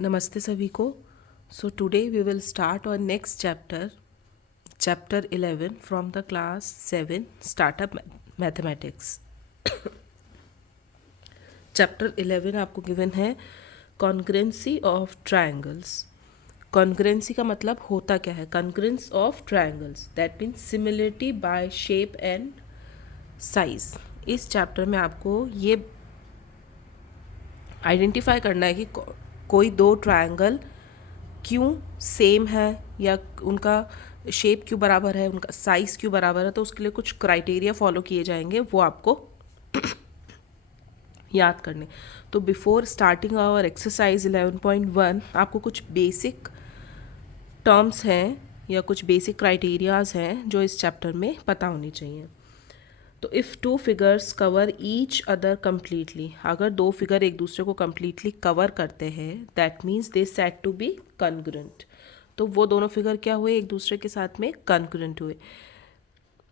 नमस्ते सभी को। So today we will start our next chapter 11 from the class 7 startup mathematics. Chapter 11 आपको given है कॉन्ग्रुएंसी ऑफ ट्रायंगल्स। कॉन्ग्रुएंसी का मतलब होता क्या है? Congruence of triangles that means similarity by shape and size. इस चैप्टर में आपको ये आइडेंटिफाई करना है कि कोई दो ट्रायंगल क्यों सेम है या उनका शेप क्यों बराबर है, उनका साइज़ क्यों बराबर है। तो उसके लिए कुछ क्राइटेरिया फॉलो किए जाएंगे, वो आपको याद करने। तो बिफोर स्टार्टिंग आवर एक्सरसाइज 11.1 आपको कुछ बेसिक टर्म्स हैं या कुछ बेसिक क्राइटेरियाज हैं जो इस चैप्टर में पता होनी चाहिए। तो if two figures cover each other completely, अगर दो फिगर एक दूसरे को कम्प्लीटली कवर करते हैं that means they set to be congruent. तो वो दोनों फिगर क्या हुए? एक दूसरे के साथ में कॉन्ग्रुएंट हुए।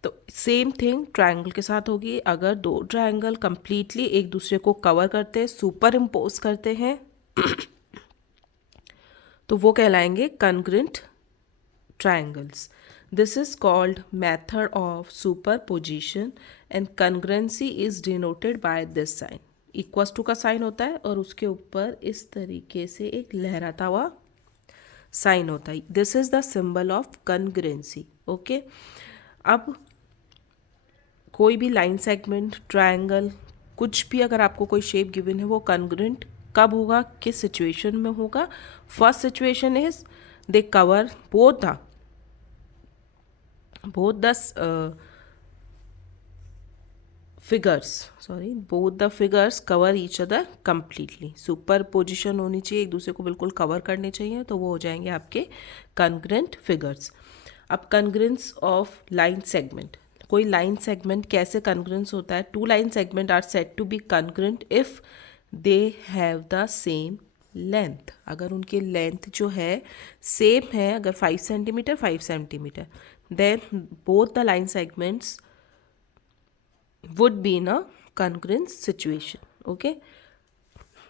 तो सेम थिंग ट्रायंगल के साथ होगी। अगर दो ट्रायंगल कम्प्लीटली एक दूसरे को कवर करते हैं, सुपर इम्पोज करते हैं तो वो कहलाएंगे congruent triangles. This is called method of superposition and congruency is denoted by this sign. Equals to का साइन होता है और उसके ऊपर इस तरीके से एक लहराता हुआ साइन होता है। This is the symbol of congruency. Okay, अब कोई भी लाइन सेगमेंट, ट्रायंगल, कुछ भी अगर आपको कोई शेप गिवन है वो कॉन्ग्रुएंट कब होगा, किस सिचुएशन में होगा? First situation is they cover both the figures cover each other completely. Superposition होनी चाहिए, एक दूसरे को बिल्कुल कवर करने चाहिए, तो वो हो जाएंगे आपके कॉन्ग्रुएंट फिगर्स। अब कॉन्ग्रुएंस ऑफ लाइन सेगमेंट, कोई लाइन सेगमेंट कैसे कॉन्ग्रुएंस होता है? Two line segment are said to be congruent if they have the same length. अगर उनकी लेंथ जो है सेम है, अगर 5 centimetre 5 centimetre, then both the line segments would be in a congruent situation. Okay,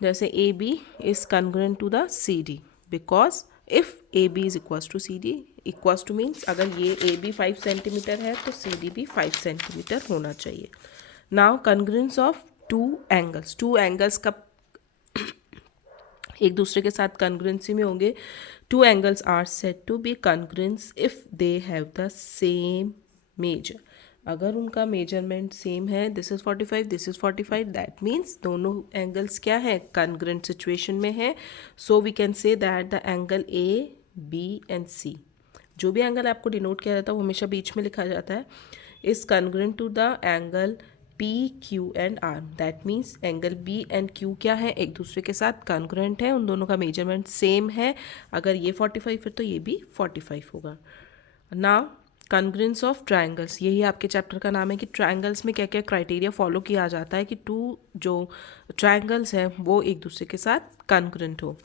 जैसे AB is congruent to the CD because if AB is equals to CD, equals to means अगर ये AB 5 centimetre है तो CD भी 5 centimetre होना चाहिए। Now congruence of two angles, two angles का एक दूसरे के साथ कॉन्ग्रुएंसी में होंगे। Two angles are said to be congruence if they have the same measure. अगर उनका मेजरमेंट सेम है, this is 45, this is 45, that means दोनों एंगल्स क्या है? कॉन्ग्रुएंट सिचुएशन में है। So we can say that the angle A B and C, जो भी एंगल आपको डिनोट किया जाता है वो हमेशा बीच में लिखा जाता है, is congruent to the angle P Q and R. That means angle B and Q क्या है? एक दूसरे के साथ कॉन्ग्रुएंट है, उन दोनों का मेजरमेंट सेम है। अगर ये 45 है तो ये भी 45 होगा। नाउ कॉन्ग्रुएंस ऑफ ट्रायंगल्स, यही आपके चैप्टर का नाम है कि ट्रायंगल्स में क्या क्या क्राइटेरिया फॉलो किया जाता है कि टू जो ट्रायंगल्स हैं वो एक दूसरे के साथ कॉन्ग्रुएंट हो।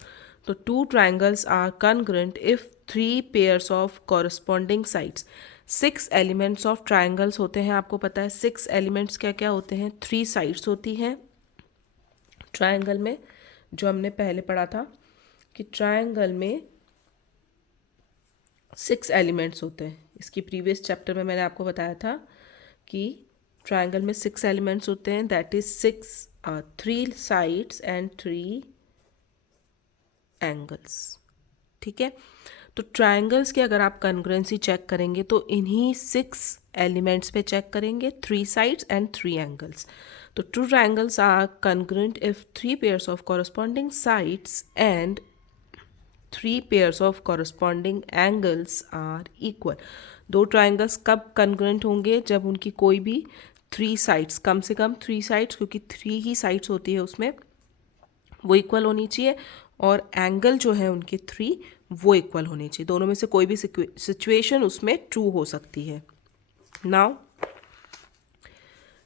तो two triangles are congruent if 3 pairs of corresponding sides. 6 elements of triangles होते हैं, आपको पता है 6 एलिमेंट्स क्या क्या होते हैं? 3 साइड्स होती हैं ट्रायंगल में, जो हमने पहले पढ़ा था कि ट्रायंगल में 6 एलिमेंट्स होते हैं। इसकी प्रीवियस चैप्टर में मैंने आपको बताया था कि ट्रायंगल में 6 एलिमेंट्स होते हैं, that is 3 sides and 3 angles. ठीक है, तो ट्रायंगल्स की अगर आप कॉन्ग्रुएंसी चेक करेंगे तो इन्हीं 6 एलिमेंट्स पे चेक करेंगे, 3 साइड्स एंड 3 एंगल्स। तो two triangles are congruent if 3 pairs of corresponding sides and 3 pairs of corresponding angles are equal. दो ट्रायंगल्स कब कॉन्ग्रुएंट होंगे? जब उनकी कोई भी 3 साइड्स, कम से कम 3 साइड्स, क्योंकि 3 ही साइड्स होती है उसमें, वो इक्वल होनी चाहिए और एंगल जो है उनके 3 वो इक्वल होनी चाहिए। दोनों में से कोई भी सिचुएशन उसमें ट्रू हो सकती है। Now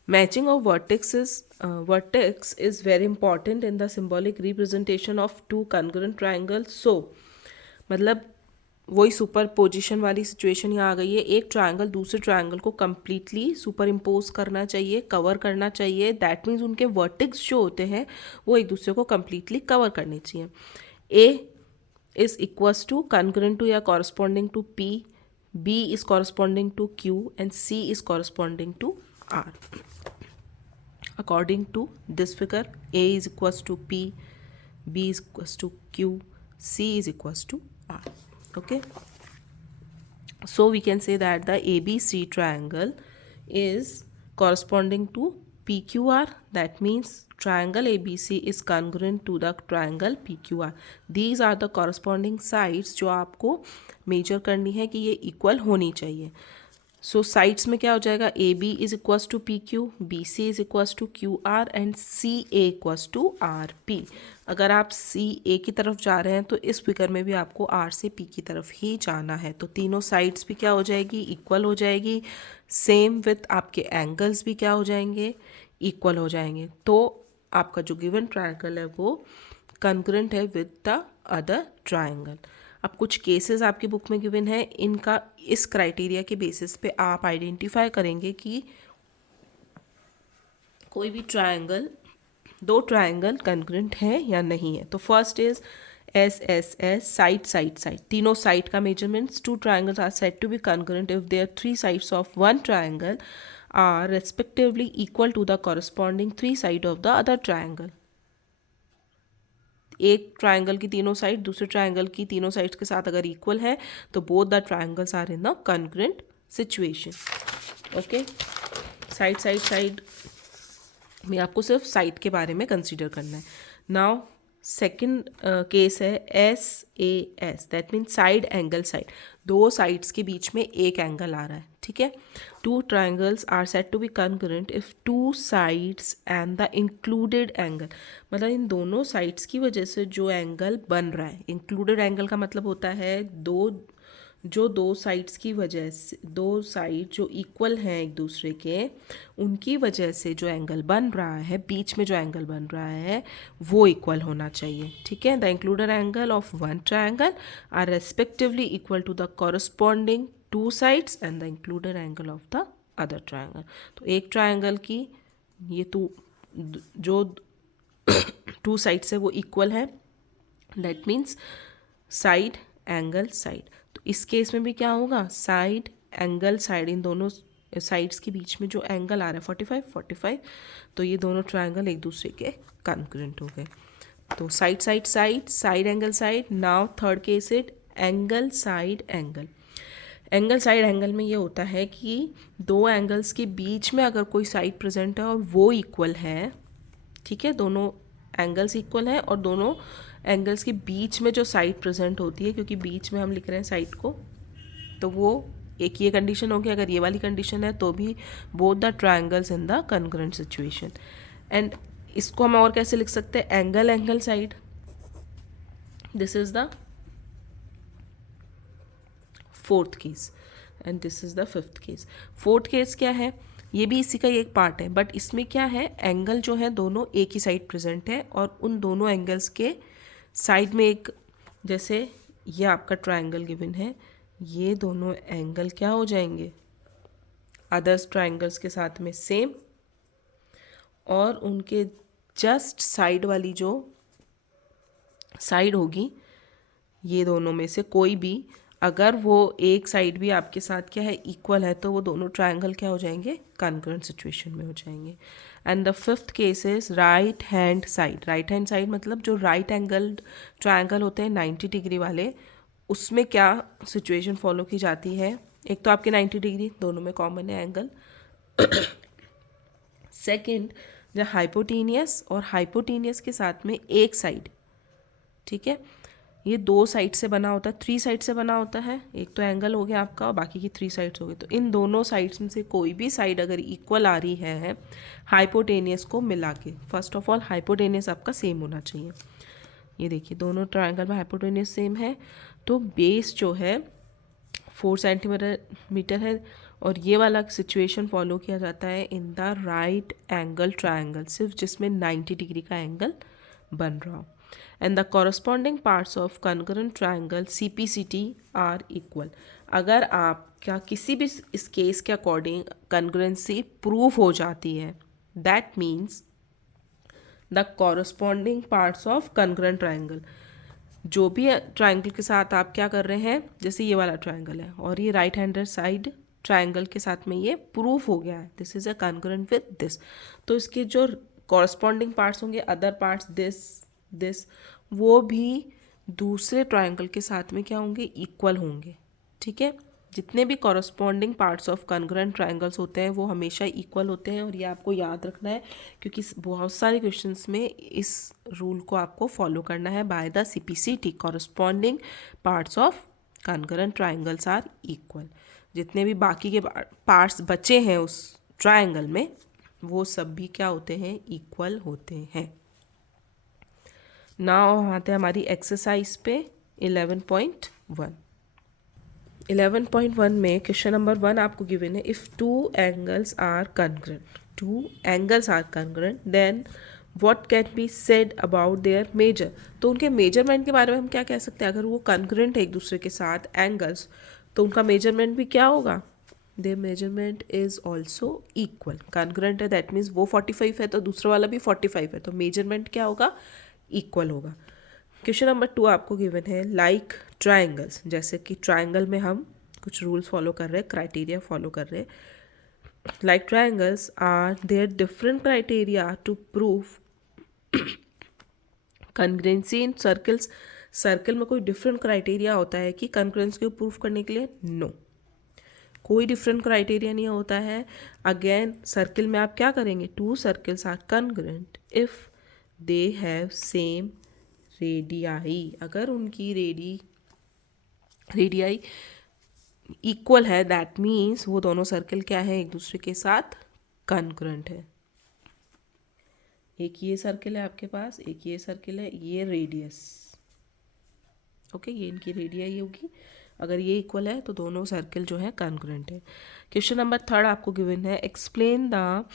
matching of vertex is very important in the symbolic representation of two congruent triangles. So मतलब वही सुपरपोजिशन वाली सिचुएशन यहाँ आ गई है। एक ट्रायंगल दूसरे ट्रायंगल को कम्प्लीटली सुपर इम्पोज करना चाहिए, कवर करना चाहिए। दैट मीन्स उनके वर्टेक्स जो होते हैं वो एक दूसरे को कम्प्लीटली कवर करने चाहिए। ए is equals to congruent to या corresponding to P, B is corresponding to Q and C is corresponding to R. According to this figure, A is equals to P, B is equals to Q, C is equals to R. Okay. So we can say that the ABC triangle is corresponding to PQR. That means triangle ABC is congruent to the triangle PQR. These are the corresponding sides जो आपको major करनी है कि ये equal होनी चाहिए. सो sides में क्या हो जाएगा, A B is equals to P Q, B C is equals to Q R and C A equals to R P. अगर आप सी ए की तरफ जा रहे हैं तो इस फिगर में भी आपको आर से पी की तरफ ही जाना है. तो तीनों साइड्स भी क्या हो जाएगी, इक्वल हो जाएगी. सेम विथ आपके एंगल्स भी क्या हो जाएंगे, इक्वल हो जाएंगे. तो आपका जो गिवन ट्रायंगल है वो कॉन्ग्रुएंट है विद द अदर ट्रायंगल. अब कुछ केसेस आपकी बुक में गिवन है, इनका इस क्राइटेरिया के बेसिस पे आप आइडेंटिफाई करेंगे कि कोई भी ट्रायंगल, दो ट्रायंगल कॉन्ग्रुएंट है या नहीं है. तो first is S S S, side side side. तीनों साइड का measurements, two triangles are said to be congruent if their three sides of one triangle are respectively equal to the corresponding three side of the other triangle. एक triangle की तीनों side दूसरे triangle की तीनों sides के साथ अगर equal है तो both the triangles are in the congruent situation. Okay, side side side में आपको सिर्फ साइड के बारे में कंसीडर करना है. नाउ सेकंड केस है S A S, that means side angle side. दो साइड्स के बीच में एक एंगल आ रहा है. ठीक है, two triangles are said to be congruent if two sides and the included angle. मतलब इन दोनों साइड्स की वजह से जो एंगल बन रहा है, इंक्लूडेड एंगल का मतलब होता है दो साइड्स की वजह से, दो साइड जो इक्वल हैं एक दूसरे के, उनकी वजह से जो एंगल बन रहा है, बीच में जो एंगल बन रहा है वो इक्वल होना चाहिए. ठीक है, the included angle of one triangle are respectively equal to the corresponding two sides and the included angle of the other triangle. तो एक ट्रायंगल की ये जो टू साइड्स है वो इक्वल है, that means side angle side. तो इस केस में भी क्या होगा, साइड एंगल साइड, इन दोनों साइड्स के बीच में जो एंगल आ रहा है 45 45, तो ये दोनों ट्रायंगल एक दूसरे के कॉन्ग्रुएंट हो गए. तो side side side, side angle side. Now third case it angle side angle. Angle side angle में ये होता है कि दो एंगल्स के बीच में अगर कोई साइड प्रेजेंट है और वो इक्वल है, ठीक है, दोनों एंगल्स इक्वल है और दोनों एंगल्स के बीच में जो साइड प्रेजेंट होती है, क्योंकि बीच में हम लिख रहे हैं साइड को, तो वो एक ये कंडीशन होगी. अगर ये वाली कंडीशन है तो भी both the triangles in the congruent situation. And इसको हम और कैसे लिख सकते हैं, angle angle side. This is the fourth case and this is the fifth case. Fourth case क्या है, ये भी इसी का एक पार्ट है, बट इसमें क्या है, एंगल जो है दोनों एक ही साइड प्रेजेंट है और उन दोनों एंगल्स के साइड में एक, जैसे ये आपका ट्रायंगल गिवन है, ये दोनों एंगल क्या हो जाएंगे, अदर्स ट्रायंगल्स के साथ में सेम, और उनके जस्ट साइड वाली जो साइड होगी, ये दोनों में से कोई भी अगर वो एक साइड भी आपके साथ क्या है, इक्वल है, तो वो दोनों ट्रायंगल क्या हो जाएंगे, कॉन्ग्रुएंट सिचुएशन में हो जाएंगे. And the fifth case is right hand side. Right hand side मतलब जो राइट एंगल ट्रायंगल होते हैं 90 डिग्री वाले, उसमें क्या सिचुएशन फॉलो की जाती है, एक तो आपके 90 डिग्री दोनों में कॉमन है एंगल. सेकेंड, जो हाइपोटेनियस और हाइपोटेनियस के साथ में एक साइड, ठीक है, ये दो साइड से बना होता है, थ्री साइड से बना होता है. एक तो एंगल हो गया आपका और बाकी की थ्री साइड्स हो गई. तो इन दोनों साइड्स में से कोई भी साइड अगर इक्वल आ रही है हाइपोटेनियस को मिला के, फर्स्ट ऑफ ऑल हाइपोटेनियस आपका सेम होना चाहिए. ये देखिए दोनों ट्रायंगल में हाइपोटेनियस सेम है, तो बेस जो है 4 सेंटीमीटर है और ये वाला सिचुएशन फॉलो किया जाता है in the right angle triangle, सिर्फ जिसमें 90 डिग्री का एंगल बन रहा हो. And the corresponding parts of congruent triangle CPCT are equal. अगर आपका किसी भी इस केस के अकॉर्डिंग कॉन्ग्रुएंसी प्रूव हो जाती है, that means the corresponding parts of congruent triangle, जो भी ट्राइंगल के साथ आप क्या कर रहे हैं, जैसे ये वाला ट्राइंगल है और ये राइट हैंडर साइड ट्राइंगल के साथ में ये प्रूफ हो गया है, this is a congruent with this, तो इसके जो कॉरस्पॉन्डिंग पार्ट्स होंगे, अदर पार्ट्स दिस दिस, वो भी दूसरे ट्राइंगल के साथ में क्या होंगे, इक्वल होंगे। ठीक है, जितने भी corresponding parts of congruent triangles होते हैं वो हमेशा इक्वल होते हैं, और ये आपको याद रखना है क्योंकि बहुत सारे क्वेश्चंस में इस रूल को आपको फॉलो करना है। By the CPCT corresponding parts of congruent triangles are equal. जितने भी बाकी के पार्ट्स बचे हैं उस ट्राइंगल में वो सब भी क्या होते हैं, इक्वल होते हैं। नाउ आते हैं हमारी एक्सरसाइज पे 11.1। 11.1 में क्वेश्चन नंबर 1 आपको गिवन है, if two angles are congruent then what can be said about their measure. तो उनके मेजरमेंट के बारे में हम क्या कह सकते हैं, अगर वो कॉन्ग्रुएंट है एक दूसरे के साथ एंगल्स, तो उनका मेजरमेंट भी क्या होगा, there measurement is also equal. Congruent है दैट मीन्स वो 45 है तो दूसरा वाला भी 45 है, तो मेजरमेंट क्या होगा, इक्वल होगा। क्वेश्चन नंबर 2 आपको गिवन है, लाइक ट्राइंगल्स, जैसे कि ट्राइंगल में हम कुछ रूल्स फॉलो कर रहे हैं, क्राइटेरिया फॉलो कर रहे हैं। Like triangles are there different criteria to prove congruency in circles. Circle में कोई डिफरेंट क्राइटेरिया होता है कि कॉन्ग्रुएंसी को प्रूव करने के लिए? नो, कोई डिफरेंट क्राइटेरिया नहीं होता है। अगेन सर्कल में आप क्या करेंगे, two circles are congruent if they have same radii. अगर उनकी रेडियाई इक्वल है दैट मीन्स वो दोनों सर्कल क्या है, एक दूसरे के साथ कॉन्ग्रुएंट है। एक ये सर्कल है आपके पास, एक ये सर्कल है, ये रेडियस, ओके, ये इनकी रेडियाई होगी। अगर ये इक्वल है तो दोनों सर्कल जो है कॉन्ग्रुएंट है। क्वेश्चन नंबर 3 आपको गिवन है, explain the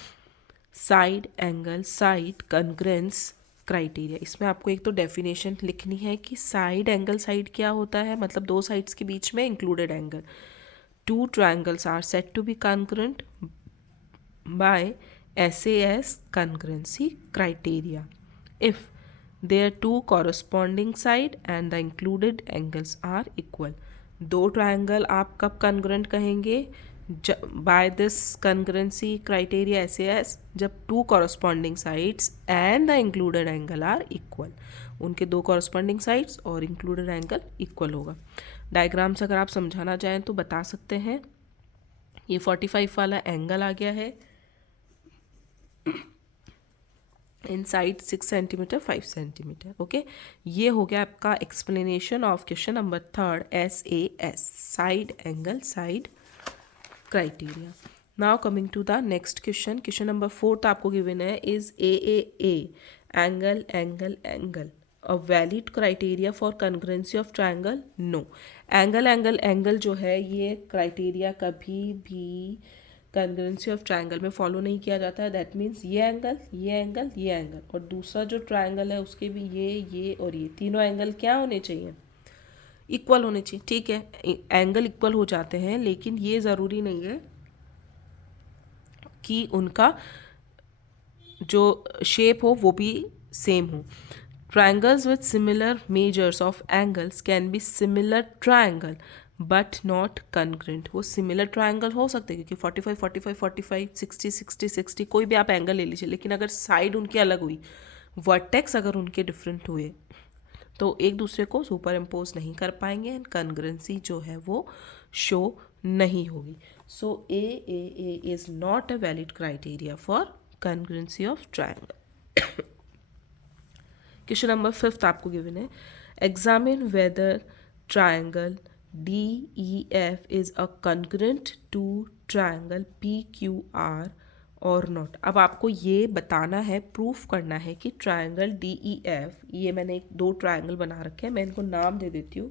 side angle side congruence criteria. इसमें आपको एक तो डेफिनेशन लिखनी है कि साइड एंगल साइड क्या होता है, मतलब दो साइड्स के बीच में included angle. Two triangles are said to be congruent by SAS congruency criteria if their two corresponding side and the included angles are equal। दो ट्राइंगल आप कब कॉन्ग्रुएंट कहेंगे, by this congruency criteria SAS, जब two corresponding sides and the included angle are equal. उनके दो corresponding sides और included angle equal होगा। Diagrams अगर आप समझाना चाहें तो बता सकते हैं। ये 45 वाला एंगल आ गया है, in side 6 centimetre 5 centimetre, okay. ये हो गया आपका explanation of question number 3 SAS side angle side criteria. Now coming to the next question, question number 4 आपको गिवन है, is AAA angle angle angle a valid criteria for congruency of triangle? No, angle angle angle जो है ये criteria कभी भी congruency of triangle में follow नहीं किया जाता है। दैट मीन्स ये एंगल ये एंगल ये एंगल और दूसरा जो ट्राइंगल है उसके भी ये और ये तीनों एंगल क्या होने चाहिए, इक्वल होने चाहिए। ठीक है, एंगल इक्वल हो जाते हैं लेकिन ये ज़रूरी नहीं है कि उनका जो शेप हो वो भी सेम हो। Triangles with similar measures of angles can be similar triangle but not congruent। वो similar triangle हो सकते हैं क्योंकि 45 45 45 60 60 60 कोई भी आप एंगल ले लीजिए, लेकिन अगर साइड उनकी अलग हुई, वर्टेक्स अगर उनके डिफरेंट हुए तो एक दूसरे को सुपर इम्पोज नहीं कर पाएंगे एंड कॉन्ग्रुएंसी जो है वो शो नहीं होगी। So AAA is not a valid criteria for congruency of triangle. Question number 5 आपको गिवन है, examine whether triangle DEF is a congruent to triangle PQR और नॉट। अब आपको ये बताना है, प्रूफ करना है कि ट्राइंगल DEF, ये मैंने एक दो ट्राइंगल बना रखे हैं, मैं इनको नाम दे देती हूँ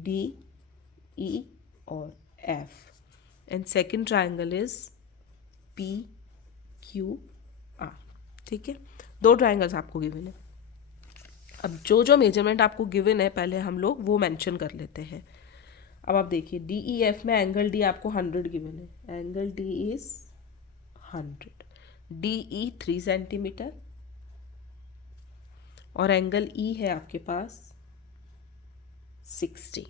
DE और F and second triangle is PQR। ठीक है, दो ट्राइंगल्स आपको गिवन है। अब जो जो मेजरमेंट आपको गिवन है पहले हम लोग वो मेंशन कर लेते हैं। अब आप देखिए DEF में एंगल D आपको 100 गिवन है, angle D is 100, DE 3 centimetre और एंगल E है आपके पास 60।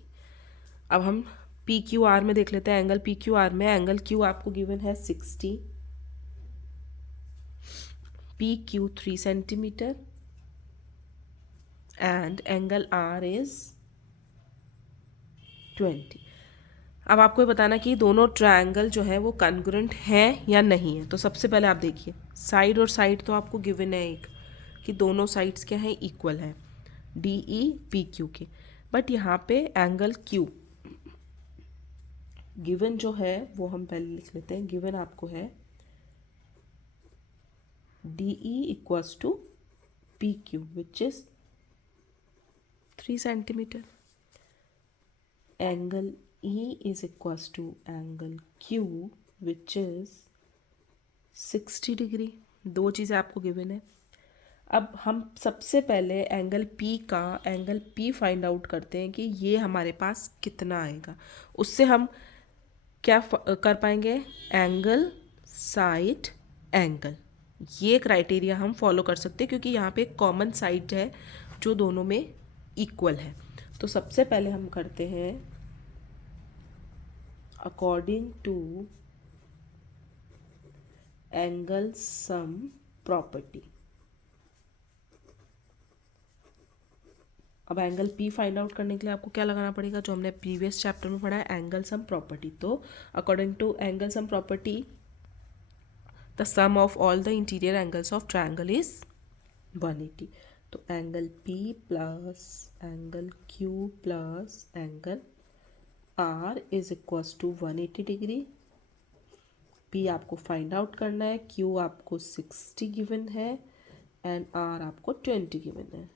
अब हम पी क्यू आर में देख लेते हैं। एंगल पी क्यू आर में एंगल क्यू आपको गिवन है 60, P Q 3 centimetre and angle R is 20। अब आपको ये बताना कि दोनों ट्रायंगल जो है वो कॉन्ग्रुएंट हैं या नहीं है। तो सबसे पहले आप देखिए, साइड और साइड तो आपको गिवन है एक, कि दोनों साइड्स क्या हैं, इक्वल है, डी ई पी क्यू के। बट यहाँ पे एंगल क्यू गिवन जो है वो हम पहले लिख लेते हैं। गिवन आपको है D E equals to P Q which is 3 centimetre. एंगल E is equals to angle Q which is 60 degree. दो चीज़ें आपको गिवन है। अब हम सबसे पहले एंगल P फाइंड आउट करते हैं कि ये हमारे पास कितना आएगा। उससे हम क्या कर पाएंगे, एंगल साइड एंगल, ये क्राइटेरिया हम फॉलो कर सकते हैं क्योंकि यहाँ पे एक कॉमन साइड है जो दोनों में इक्वल है। तो सबसे पहले हम करते हैं according to angle sum property। अब एंगल P फाइंड आउट करने के लिए आपको क्या लगाना पड़ेगा, जो हमने प्रीवियस चैप्टर में पढ़ा है, एंगल सम प्रॉपर्टी। तो according to angle sum property the sum of all the interior angles of triangle is 180। तो angle P plus angle Q plus angle R is equals to 180 degree. P आपको find out करना है, Q आपको 60 given है and R आपको 20 given है।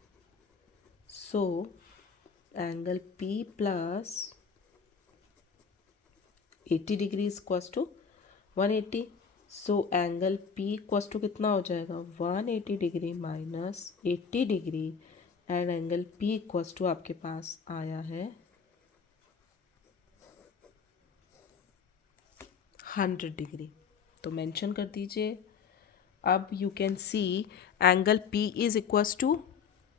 So angle P plus 80 degree is equals to 180। So angle P equals to कितना हो जाएगा, 180 degree minus 80 degree and angle P equals to आपके पास आया है 100 डिग्री। तो मेंशन कर दीजिए। अब you can see angle P is equals to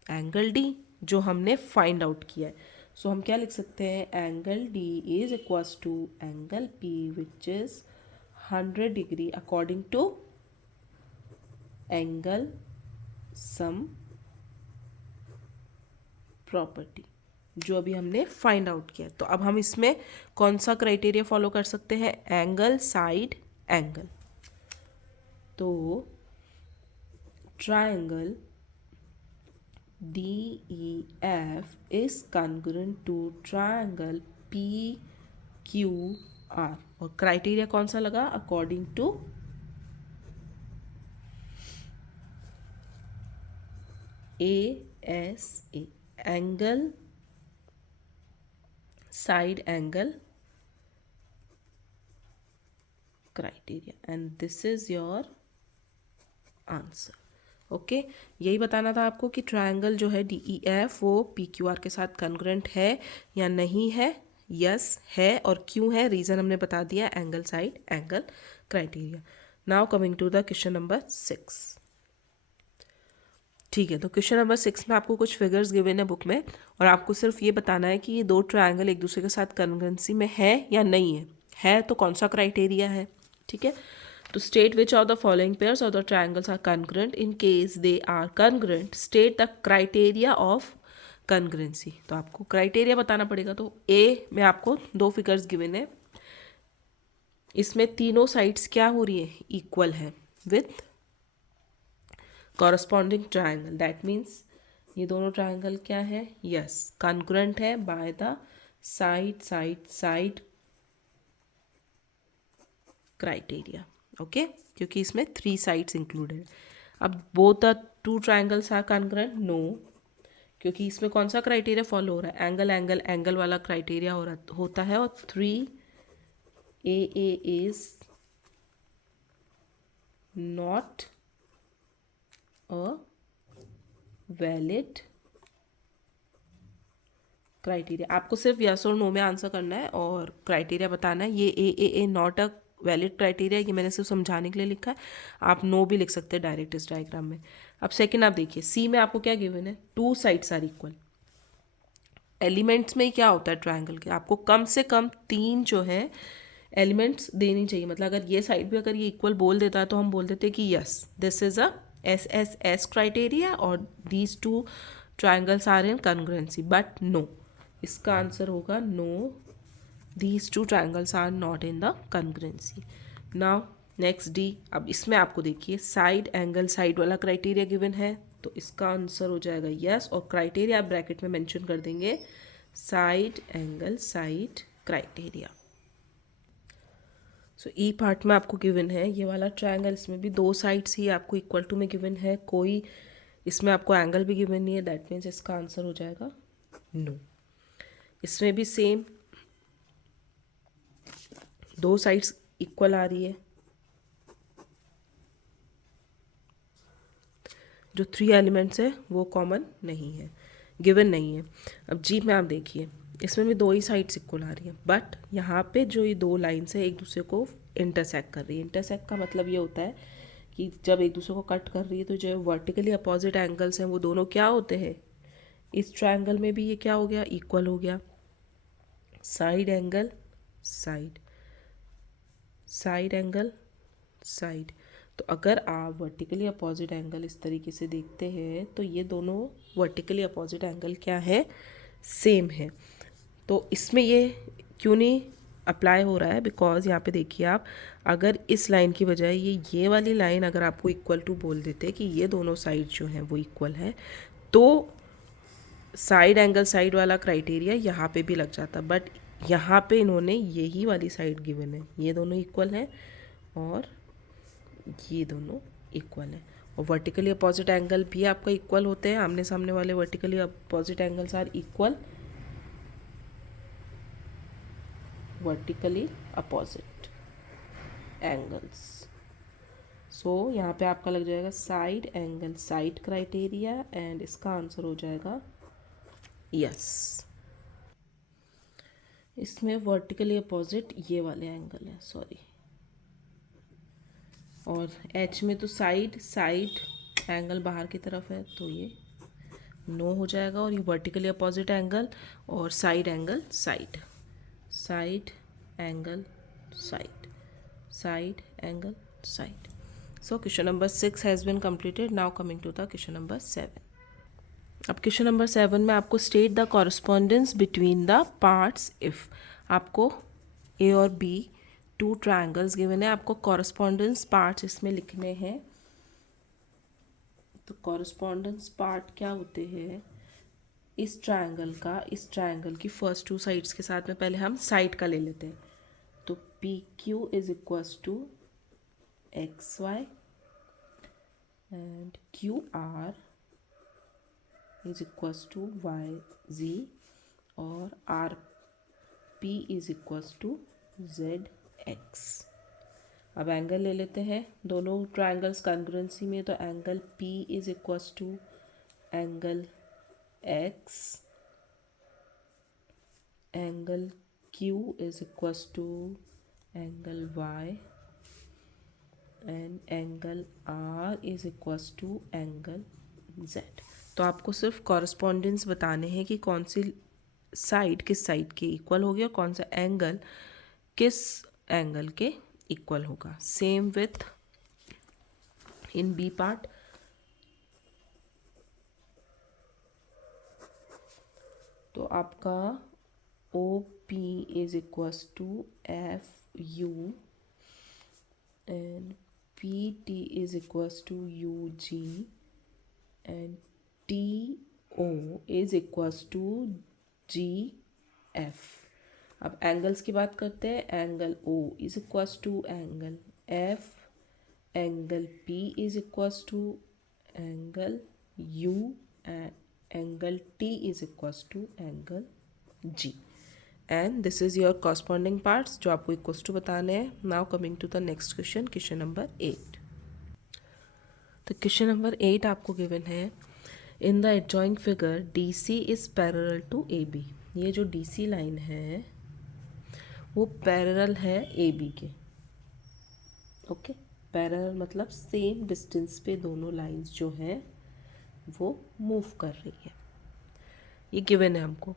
angle D जो हमने फाइंड आउट किया है। सो हम क्या लिख सकते हैं, angle D is equals to angle P which is 100 degree according to angle sum property जो अभी हमने फाइंड आउट किया। तो अब हम इसमें कौन सा क्राइटेरिया फॉलो कर सकते हैं, एंगल साइड एंगल। तो triangle DEF is congruent to triangle PQR और क्राइटेरिया कौन सा लगा, according to ASA angle side angle criteria and this is your answer. Okay, यही बताना था आपको कि ट्रायंगल जो है DEF वो PQR के साथ कॉन्ग्रुएंट है या नहीं है। यस है, और क्यों है, रीज़न हमने बता दिया, angle side angle criteria. Now coming to the question number 6। ठीक है, तो क्वेश्चन नंबर 6 में आपको कुछ फिगर्स गिवन है बुक में और आपको सिर्फ ये बताना है कि ये दो ट्रायंगल एक दूसरे के साथ कॉन्ग्रुएंसी में है या नहीं है तो कौन सा क्राइटेरिया है। ठीक है, तो state which of the following pairs of the triangles are congruent, in case they are congruent state the criteria of congruency. तो आपको क्राइटेरिया बताना पड़ेगा। तो ए में आपको दो फिगर्स गिवन है, इसमें तीनों साइड्स क्या हो रही है, इक्वल है with corresponding triangle. That means ये दोनों ट्रायंगल क्या है, यस कॉन्ग्रुएंट है by the side side side criteria. Okay, क्योंकि इसमें 3 साइड्स इंक्लूडेड है। अब both the two triangles are congruent, no, क्योंकि इसमें कौन सा क्राइटेरिया फॉलो हो रहा है, एंगल एंगल एंगल वाला क्राइटेरिया होता है और 3AA is not a valid criteria. आपको सिर्फ यस और नो में आंसर करना है और क्राइटेरिया बताना है। ये ए नॉट अ वैलिड क्राइटेरिया, ये मैंने सिर्फ समझाने के लिए लिखा है, आप नो भी लिख सकते हैं डायरेक्ट इस डायग्राम में। अब सेकंड आप देखिए, सी में आपको क्या गिवन है, 2 साइड्स आर इक्वल। एलिमेंट्स में क्या होता है ट्रायंगल के, आपको कम से कम 3 जो है एलिमेंट्स देनी चाहिए। मतलब अगर ये साइड भी अगर ये इक्वल बोल देता है तो हम बोल देते हैं कि yes this is a S S S criteria और these two triangles are in congruency, but no, इसका आंसर होगा no, these two triangles are not in the congruency. Now next D. अब इसमें आपको देखिए साइड एंगल साइड वाला criteria given है, तो इसका आंसर हो जाएगा यस, और क्राइटेरिया आप ब्रैकेट में मेंशन कर देंगे साइड एंगल साइड क्राइटेरिया। सो ई पार्ट में आपको गिवन है ये वाला ट्रायंगल, इसमें भी 2 साइड्स ही आपको इक्वल टू में गिवन है, कोई इसमें आपको एंगल भी गिवन नहीं है, दैट मीन्स इसका आंसर हो जाएगा नो। इसमें भी सेम 2 साइड्स इक्वल आ रही है, जो 3 एलिमेंट्स है वो कॉमन नहीं है, गिवन नहीं है। अब जी में आप देखिए इसमें भी 2 ही साइड्स इक्वल आ रही है, बट यहाँ पे जो ये 2 लाइन्स है एक दूसरे को इंटरसेक्ट कर रही है। इंटरसेक्ट का मतलब ये होता है कि जब एक दूसरे को कट कर रही है तो जो वर्टिकली अपोजिट एंगल्स हैं वो दोनों क्या होते हैं, इस ट्रायंगल में भी ये क्या हो गया, इक्वल हो गया। Side angle side, side angle side. तो अगर आप वर्टिकली अपोजिट एंगल इस तरीके से देखते हैं तो ये दोनों वर्टिकली अपोजिट एंगल क्या है, सेम है। तो इसमें ये क्यों नहीं अप्लाई हो रहा है, बिकॉज यहाँ पे देखिए आप, अगर इस लाइन की बजाय ये वाली लाइन अगर आपको इक्वल टू बोल देते कि ये दोनों साइड जो हैं वो इक्वल है, तो साइड एंगल साइड वाला क्राइटेरिया यहाँ पे भी लग जाता। बट यहाँ पे इन्होंने यही वाली साइड गिवन है, ये दोनों इक्वल हैं और ये दोनों इक्वल है, और वर्टिकली अपोजिट एंगल भी आपका इक्वल होते हैं, आमने सामने वाले vertically opposite angles are equal, vertically opposite angles. So यहाँ पे आपका लग जाएगा side angle side criteria, and इसका आंसर हो जाएगा यस। इसमें वर्टिकली अपोजिट ये वाले एंगल है, सॉरी, और एच में तो साइड साइड एंगल बाहर की तरफ है तो ये नो हो जाएगा, और ये वर्टिकली अपोजिट एंगल और side angle side, side angle side, side angle side. So question number 6 has been completed. Now coming to the question number 7। अब क्वेश्चन नंबर 7 में आपको state the correspondence between the parts if, आपको A और B 2 triangles given है, आपको correspondence parts इसमें लिखने हैं। तो कॉरस्पॉन्डेंस पार्ट क्या होते हैं, इस ट्रायंगल का, इस ट्रायंगल की फर्स्ट 2 साइड्स के साथ में पहले हम साइड का ले लेते हैं। तो P Q is equals to X Y and Q R is equals to Y Z, और R P is equals to Z X. अब एंगल ले लेते हैं दोनों ट्रायंगल्स कॉन्ग्रुएंसी में, तो angle P is equals to angle X, angle Q is equals to angle Y, and angle R is equals to angle Z। तो आपको सिर्फ कॉरस्पॉन्डेंस बताने हैं कि कौन सी साइड किस साइड के इक्वल होगी और कौन सा एंगल किस एंगल के इक्वल होगा। Same with in B part. तो आपका O P is equals to F U and P T is equals to U G and T O is equals to G F. अब angles की बात करते हैं। Angle O is equals to angle F, angle P is equals to angle U and angle T is equals to angle G, and this is your corresponding parts जो आपको equals to बताने हैं। Now coming to the next question, question number 8। तो क्वेश्चन number 8 आपको given है, in the adjoining figure DC is parallel to AB। ये जो DC लाइन है वो पैरेलल है AB के। ओके, पैरेलल मतलब सेम डिस्टेंस पे दोनों लाइंस जो है वो मूव कर रही है, ये गिवन है हमको।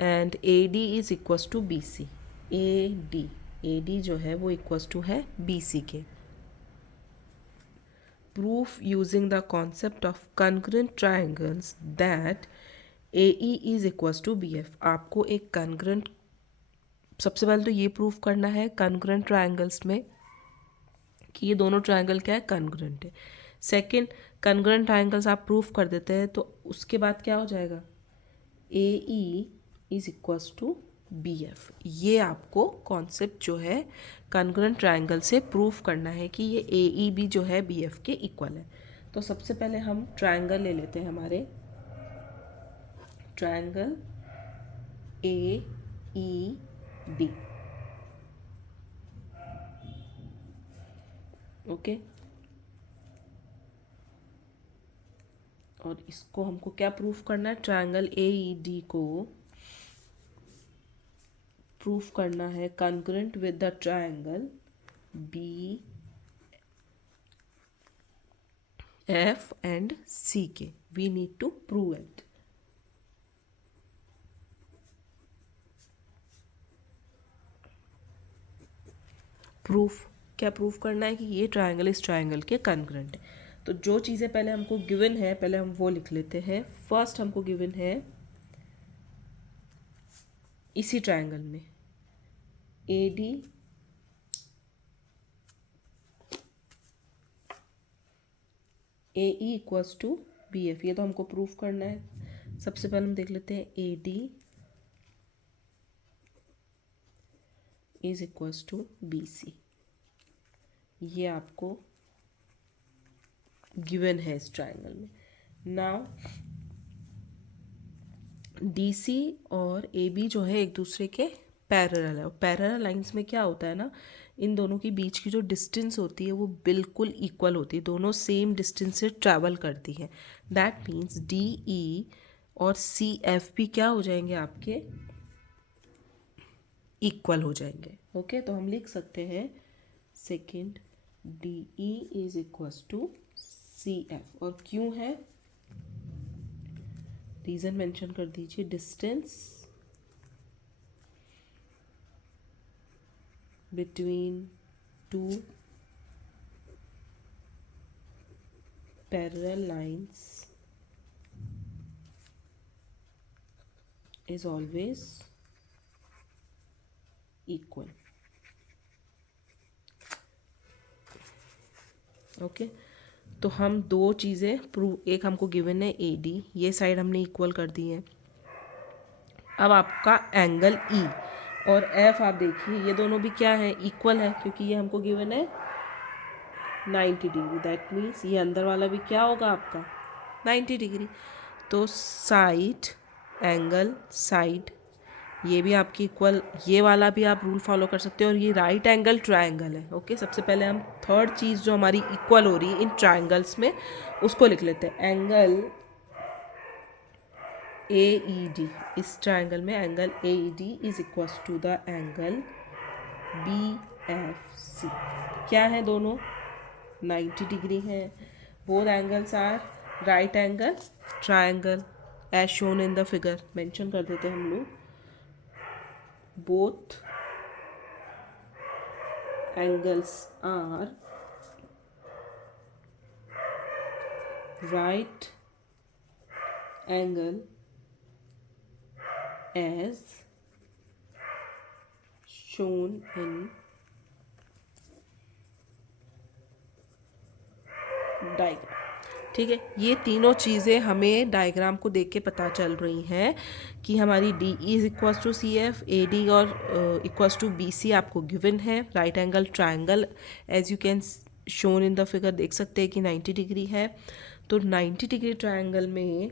And A D is equals to B C. A D जो है वो इक्वस टू है बी सी के। Proof using the concept of congruent triangles that A E is equals to B F. आपको एक कॉन्ग्रुएंट, सबसे पहले तो ये प्रूफ करना है कॉन्ग्रुएंट ट्राइंगल्स में कि ये दोनों ट्राइंगल क्या है, कॉन्ग्रुएंट है। सेकंड, कॉन्ग्रुएंट ट्राइंगल्स आप प्रूफ कर देते हैं तो उसके बाद क्या हो जाएगा, A E is equals to B F. ये आपको कॉन्सेप्ट जो है कॉन्ग्रुएंट ट्राइंगल से प्रूफ करना है कि ये ए ई भी जो है बी एफ के इक्वल है। तो सबसे पहले हम ट्राइंगल ले लेते हैं, हमारे triangle A E D. Okay, और इसको हमको क्या प्रूफ करना है, ट्राइंगल ए ई डी को प्रूफ करना है congruent with the triangle B F and C के। We need to prove it. Proof क्या प्रूफ करना है कि ये ट्राइंगल इस ट्राइंगल के कॉन्ग्रुएंट है। तो जो चीज़ें पहले हमको गिवन है पहले हम वो लिख लेते हैं। फर्स्ट हमको गिवन है इसी ट्राइंगल में A D A E equals to B F. ये तो हमको प्रूफ करना है। सबसे पहले हम देख लेते हैं A D is equals to B C. ये आपको गिवन है इस ट्राइंगल में। नाउ डी सी और ए बी जो है एक दूसरे के पैरेलल है। और पैरेलल लाइंस में क्या होता है ना, इन दोनों के बीच की जो डिस्टेंस होती है वो बिल्कुल इक्वल होती है, दोनों सेम डिस्टेंस से ट्रैवल करती हैं। दैट मीन्स डी ई और सी एफ भी क्या हो जाएंगे, आपके इक्वल हो जाएंगे। ओके, तो हम लिख सकते हैं second D E is equals to C F. और क्यों है, रीजन मेंशन कर दीजिए, distance between two parallel lines is always equal. ओके, तो हम दो चीज़ें प्रूव, एक हमको गिवन है ए डी, ये साइड हमने इक्वल कर दी है। अब आपका एंगल ई और एफ आप देखिए ये दोनों भी क्या है, इक्वल है, क्योंकि ये हमको गिवन है 90 डिग्री। दैट मीन्स ये अंदर वाला भी क्या होगा आपका 90 डिग्री। तो साइड एंगल साइड ये भी आपकी इक्वल, ये वाला भी आप रूल फॉलो कर सकते हो। और ये राइट एंगल ट्राइंगल है। ओके, सबसे पहले हम थर्ड चीज़ जो हमारी इक्वल हो रही है इन ट्राइंगल्स में उसको लिख लेते हैं। एंगल ए ई डी, इस ट्राइंगल में angle A E D is equal to the angle B F C. क्या है, दोनों 90 डिग्री हैं। Both angles are right angle triangle as shown in the figure. Mention कर देते हैं हम लोग, both angles are right angle as shown in diagram. ठीक है, ये तीनों चीज़ें हमें डायग्राम को देख के पता चल रही हैं कि हमारी D E is equals to C F, A D और इक्वल्स टू बी सी आपको गिवन है। Right angle triangle as you can shown in the figure देख सकते हैं कि 90 डिग्री है। तो 90 डिग्री ट्राइंगल में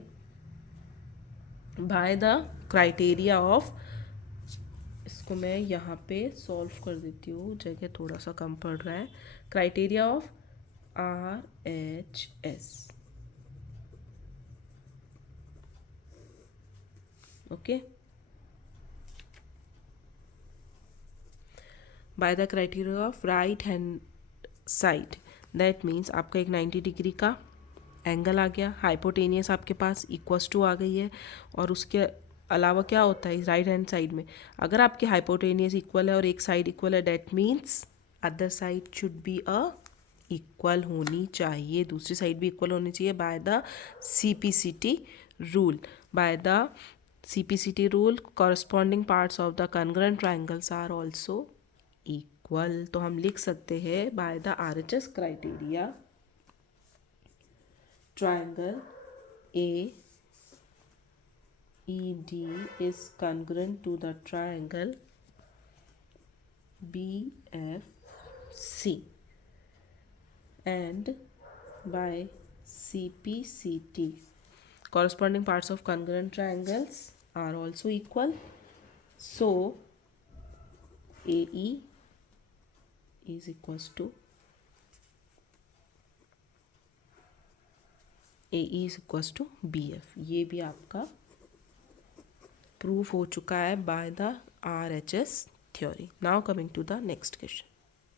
बाय द क्राइटेरिया ऑफ, इसको मैं यहाँ पे सॉल्व कर देती हूँ, जगह थोड़ा सा कम पड़ रहा है। Criteria of RHS। Okay, bye the criteria of right hand side, that means आपका एक 90 डिग्री का एंगल आ गया, हाइपोटेनियस आपके पास इक्वल्स टू आ गई है, और उसके अलावा क्या होता है राइट हैंड साइड में, अगर आपके हाइपोटेनियस इक्वल है और एक साइड इक्वल है, that means other side should be a equal होनी चाहिए, दूसरी साइड भी इक्वल होनी चाहिए by the CPCT rule. By the CPCT rule corresponding parts of the congruent triangles are also equal. तो हम लिख सकते हैं by the RHS criteria triangle AED is congruent to the triangle BFC, and by CPCT corresponding parts of congruent triangles are also equal. So AE is equals to AE is equals to BF. ये भी आपका proof हो चुका है by the RHS theory. Now coming to the next question.